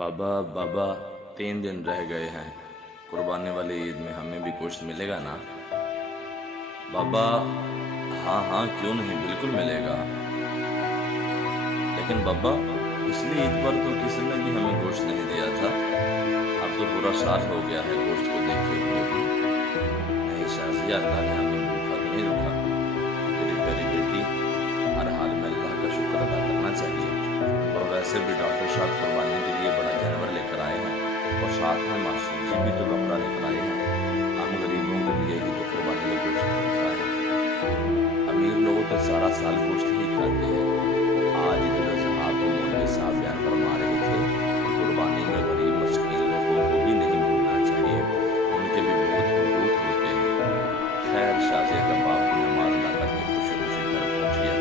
बाबा बाबा 3 दिन रह गए हैं, कुर्बानी वाली ईद में हमें भी गोश्त मिलेगा ना? बाबा हाँ हाँ क्यों नहीं, बिल्कुल मिलेगा। लेकिन बाबा पिछली ईद पर तो किसी ने भी हमें गोश्त नहीं दिया था। अब तो पूरा साल हो गया है गोश्त को देखे हुए भी। नहीं शाजिया, अल्लाह ने हमें भूखा तो नहीं रखा। मेरी प्यारी बेटी, हर हाल में अल्लाह का शुक्र अदा करना चाहिए। और वैसे भी डॉक्टर साहब कुर्बानी के लिए बड़ा जानवर लेकर आए हैं, और साथ में मास्टर जी भी तो बकरा लेकर आए हैं। हम गरीबों के लिए ही तो कुर्बानी का गोश्त मिलता है। अमीर लोग तो सारा साल गोश्त ही खाते हैं। आज इधर साहब को मौलवी साहब बयान फरमा रहे थे कि कुर्बानी में गरीब मस्कीन लोगों को भी नहीं भूलना चाहिए, उनके भी बहुत हुकूक होते हैं। खैर शाजिया का बाप की नमाज अदा करके खुशी खुशी घर पहुंच गया।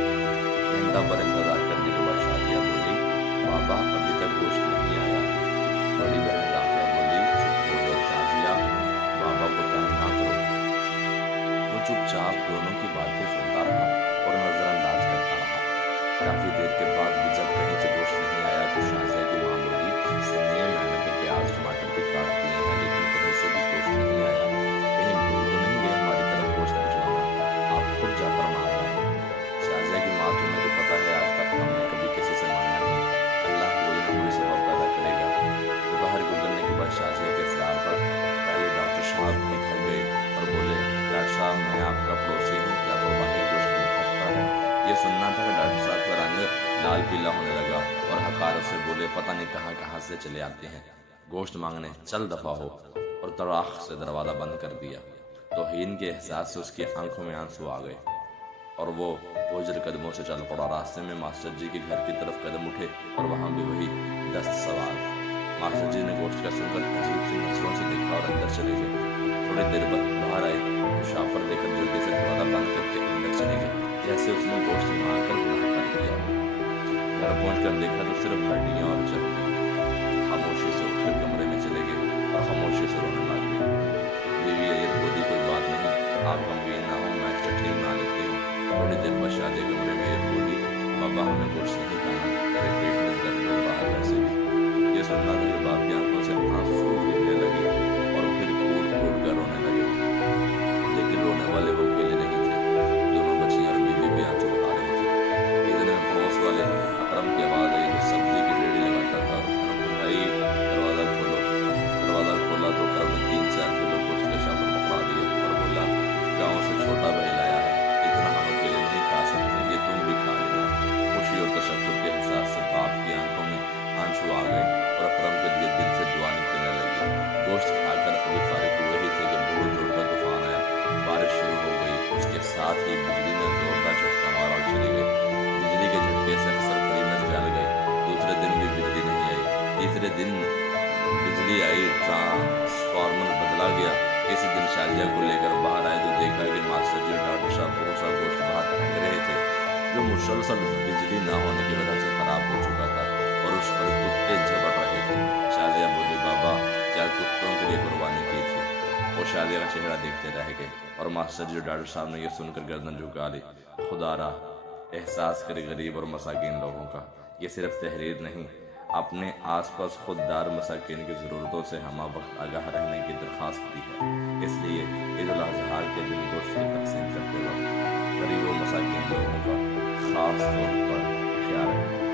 घंटा पर इंतजार करने के बाद शाजिया बोली, बाबा अभी तक गोश्त नहीं आया। बड़ी बहन राफिया बोली, चुप हो जाओ शाजिया, बाबा को तंग ना करो। वो चुपचाप दोनों की बातें सुनता रहा और नजरअंदाज करता रहा। काफी देर के बाद भी जब कहीं से गोश्त नहीं आया तो शाजिया की मां बोली, सुनिए मैंने तो प्याज टमाटर भी काट दिए हैं, लेकिन कहीं से भी गोश्त नहीं आया। कहीं भूल तो नहीं गए हमारी तरफ गोश्त भिजवाना? आप खुद जाकर मांग रहे हैं। शाजिया की मां, तुम्हें तो पता है आज तक हमने कभी किसी से मांगा नहीं। अल्लाह कोई ना कोई सबब पैदा करेगा। दोपहर गुजरने के बाद शाजिया के सलाह पर पहले डॉक्टर साहब के घर गए और बोले, डॉक्टर साहब मैं आपका पड़ोसी हूँ, क्या कुर्बानी गोश्त नहीं खाता है? ये सुनना था कि डॉक्टर साहब का रंग लाल पीला होने लगा और हकारत से बोले, पता नहीं कहाँ कहाँ से चले आते हैं गोश्त मांगने, चल दफा हो। और तड़ाक से दरवाज़ा बंद कर दिया। तौहीन के एहसास से उसकी आंखों में आंसू आ गए और वो बोझल कदमों से चल पड़ा। रास्ते में मास्टर जी के घर की तरफ कदम उठे और वहाँ भी वही दस्त सवाल। मास्टर जी ने गोश्त का सुनकर अजीब सी नजरों से देखा और अंदर चले गए। थोड़ी देर बाद बाहर आए तो शापर देकर जल्दी से दरवाज़ा बंद करके अंदर चले गए, जैसे उसने गोश्त मांग कर गुनाह कर दिया। घर पहुंचकर देखा तो सिर्फ हड्डियाँ और चर्बी। खामोशी से उठकर कमरे में चले गए और खामोशी से रोने लग गए। बीवी ये बोली, कोई बात नहीं, आप गमगीन ना हो, मैं एक्स्ट्रा ठीक बना लेती हूँ। थोड़ी देर बाद शादी कमरे में ये बोली, बाबा हमें गोश्त नहीं खाना, मेरे पेट में दर्द हो रहा है। वैसे भी ये सुनना था कि बाप की आंखों से आंसू गिरने लगे और फिर फूट फूट कर रोने लगे। लेकिन रोने वाले वो अकेले नहीं थे, दोनों बच्चियां और बीवी भी आंसू बहा रहे थे। इतने में पड़ोस वाले अकरम की आवाज़ आई जो सब्जी की रेडी लगाता था। भाई दरवाज़ा खोलो। दरवाज़ा खोला तो अकरम ने 3-4 किलो गोश्त के शापर पकड़ा दिए और बोला, गाँव से छोटा भाई लाया है, इतना हम अकेले नहीं खा सकते, ये तुम भी खा लेना। खुशी और तशक्कुर के एहसास से बाप की आंखों में आंसू आ गए और अकरम के लिए दिल से दुआ निकलने लगी। गोश्त खाकर अभी फारिग हुए ही थे कि बहुत जोर का तूफान आया। बारिश शुरू हो गई, उसके साथ ही बिजली ने जोरदार झटका मारा और चली गई। बिजली के झटके से अक्सर खरीदर जल गए। दूसरे दिन भी बिजली नहीं आई। तीसरे दिन बिजली आई, ट्रांसफार्मर बदला गया। इसी दिन शाजिया को लेकर बाहर आए तो देखा कि मास्टर जी और डॉक्टर साहब बहुत सा गोश्त बाहर फेंक रहे थे, जो मुसलसल बिजली ना होने की वजह से खराब हो चुका था और उस पर कुत्ते झपट रहे थे। शाजिया बोली, बाबा क्या कुत्तों के लिए कुर्बानी की थी? वो शाजिया का चेहरा देखते रह गए और मास्टर जी और डॉक्टर साहब ने यह सुनकर गर्दन झुका ली। खुदा रा एहसास करे गरीब और मसाकिन लोगों का। ये सिर्फ तहरीर नहीं, अपने आसपास खुददार मसाकिन की ज़रूरतों से हम वक्त आगाह रहने की दरख्वास्त दी है। इसलिए ईद उल अज़हा के दिन गोश्त की तकसीम करते वक्त गरीब और मसाकिन लोगों का ख़ास तौर पर ख्याल रखें।